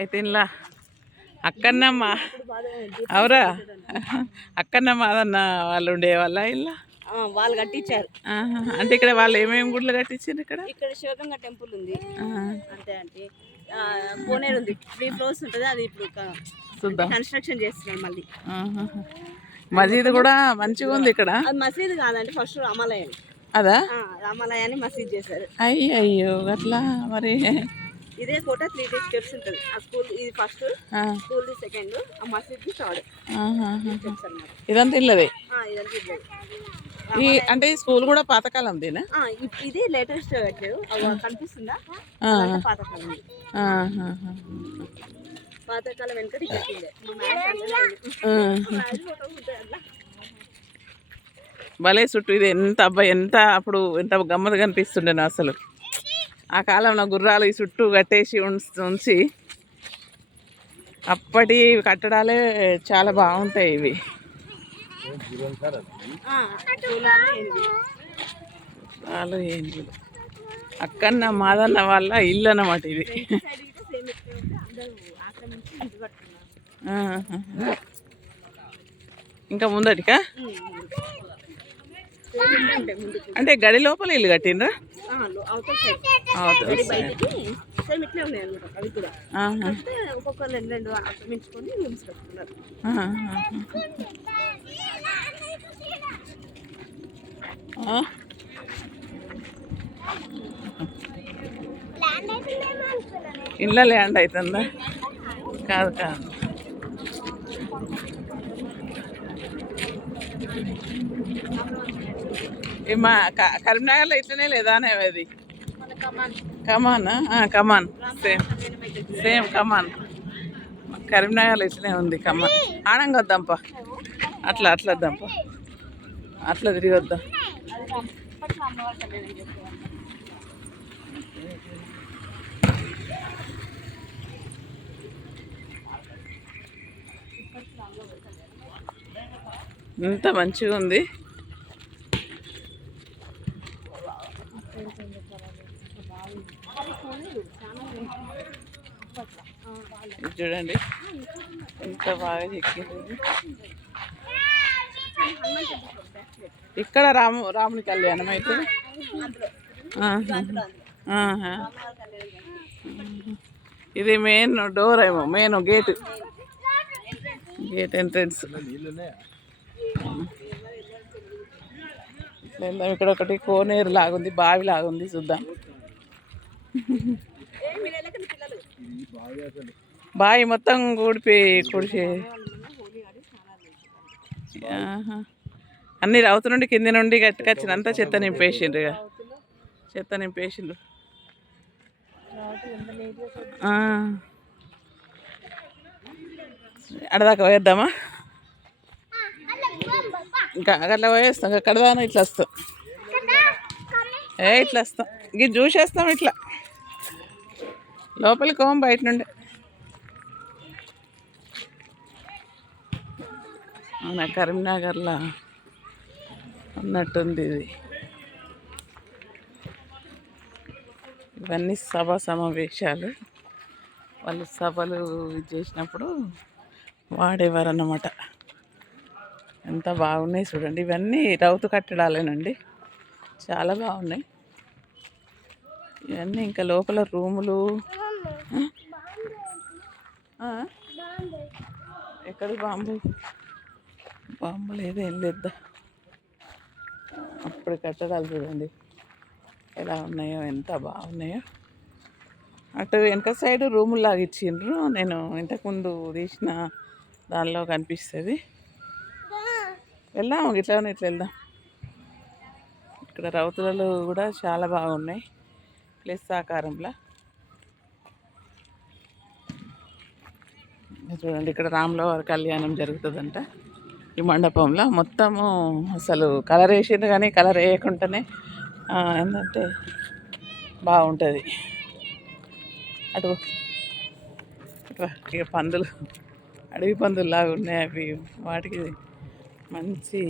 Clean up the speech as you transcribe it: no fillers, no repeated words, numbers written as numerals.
అయితే ఇలా అక్కన్నమ్మ అవురా అక్కన్న మాదన్న వాళ్ళు ఉండేవాళ్ళ ఇలా వాళ్ళు కట్టించారు. అంటే ఇక్కడ వాళ్ళు ఏమేమి గుడ్లు కట్టించారు? ఇక్కడ శివగంగ టెంపుల్ ఉంది అంతే. అంటే కోనేరు ఉంది, 3 floors ఉంటుంది. అది ఇప్పుడు కన్స్ట్రక్షన్ చేస్తున్నారు మళ్ళీ. మసీద్ కూడా మంచిగా ఉంది ఇక్కడ. అది మసీద్ కాదండి, ఫస్ట్ రామాలయం. అదా రామాలయాన్ని మసీద్ చేశారు. అయ్యో అట్లా మరి. ఇదే కోట 3 స్టెప్స్ ఉంటుంది. ఆ స్కూల్ ఇది ఫస్ట్, స్కూల్ ది సెకండ్, ఆ మసీద్ ది థర్డ్. ఇదంతా ఇల్లదే. ఇదంతా ఇల్లదే. ఈ అంటే ఈ స్కూల్ కూడా పాతకాలం దేనా? ఇది లేటెస్ట్ కట్టారు. కనిపిస్తుందా? పాతకాలం. పాతకాలం వెనక భలే చుట్టూ ఇది ఎంత అబ్బాయి ఎంత అప్పుడు ఎంత గమ్మత్ కనిపిస్తుండేను అసలు. ఆ కాలంలో గుర్రాలు ఈ చుట్టూ కట్టేసి ఉంచి అప్పటి కట్టడాలే చాలా బాగుంటాయి ఇవి. చాలా ఏంటి అక్కన్న మాదన్న వాళ్ళ ఇల్లు అన్నమాట ఇది. ఇంకా ముందటికా అంటే గడి లోపల ఇల్లు కట్టిండ్రా? ఒక్కొక్కరు 2 ఆక్రమించుకొని రూమ్స్ కట్టుకున్నారు. ఇళ్ళ ల్యాండ్ అవుతుందా? కాదు కాదు. మా కరీంనగర్లో ఇట్లనే లేదా అది? కమాన్ కమాన్ సేమ్ కమాన్. కరీంనగర్లో ఇట్లనే ఉంది కమాన్. ఆనంగా వద్దాంపా, అట్లా వద్దాంపా, అట్లా తిరిగి వద్దాం. ఎంత మంచిగా ఉంది. చూడండి ఎంత బాగా చెక్కింది. ఇక్కడ రాముని కళ్యాణం అయితే ఇది మెయిన్ డోర్ ఏమో, మెయిన్ గేట్ ఎంట్రన్స్. ఇక్కడ ఒకటి కోనేరు లాగుంది, బావి లాగుంది, చూద్దాం. బావి మొత్తం కుడిసి అన్ని రౌతు నుండి కింది నుండి కట్టుకొచ్చినంతా చెత్త నింపేసిండ్రు. అడదాకా పోయేద్దామా? ఇంకా అట్లా పోయేస్తాం. అక్కడ దాకా ఇట్లా వస్తాం. ఇట్లా వస్తాం, ఇది చూసేస్తాం. ఇట్లా లోపలికి పోం, బయట నుండి. మన కరీంనగర్లో అన్నట్టుంది ఇది. ఇవన్నీ సభా సమావేశాలు, వాళ్ళు సభలు చేసినప్పుడు వాడేవారు అన్నమాట. ఎంత బాగున్నాయి చూడండి. ఇవన్నీ రౌతు కట్టడాలేనండి, చాలా బాగున్నాయి ఇవన్నీ. ఇంకా లోపల రూములు. ఎక్కడి బాంబు లేదు, ఏం లేదా. అప్పుడు కట్టడాలు చూడండి ఎలా ఉన్నాయో, ఎంత బాగున్నాయో. అటు వెనక సైడ్ రూములు లాగా ఇచ్చిండ్రు. నేను ఇంతకుముందు తీసిన దానిలో కనిపిస్తుంది. వెళ్దాం, ఇట్లా వెళ్దాం. ఇక్కడ రౌతులలో కూడా చాలా బాగున్నాయి, ప్లస్ ఆకారంలో. చూడండి ఇక్కడ రాముల వారి కళ్యాణం జరుగుతుందంట ఈ మండపంలో. మొత్తము అసలు కలర్ వేసిండ్రు, కానీ కలర్ వేయకుండానే ఏంటంటే బాగుంటుంది. అటు ఇక పందులు, అడవి పందులు లాగా ఉన్నాయి అవి. వాటికి మంచి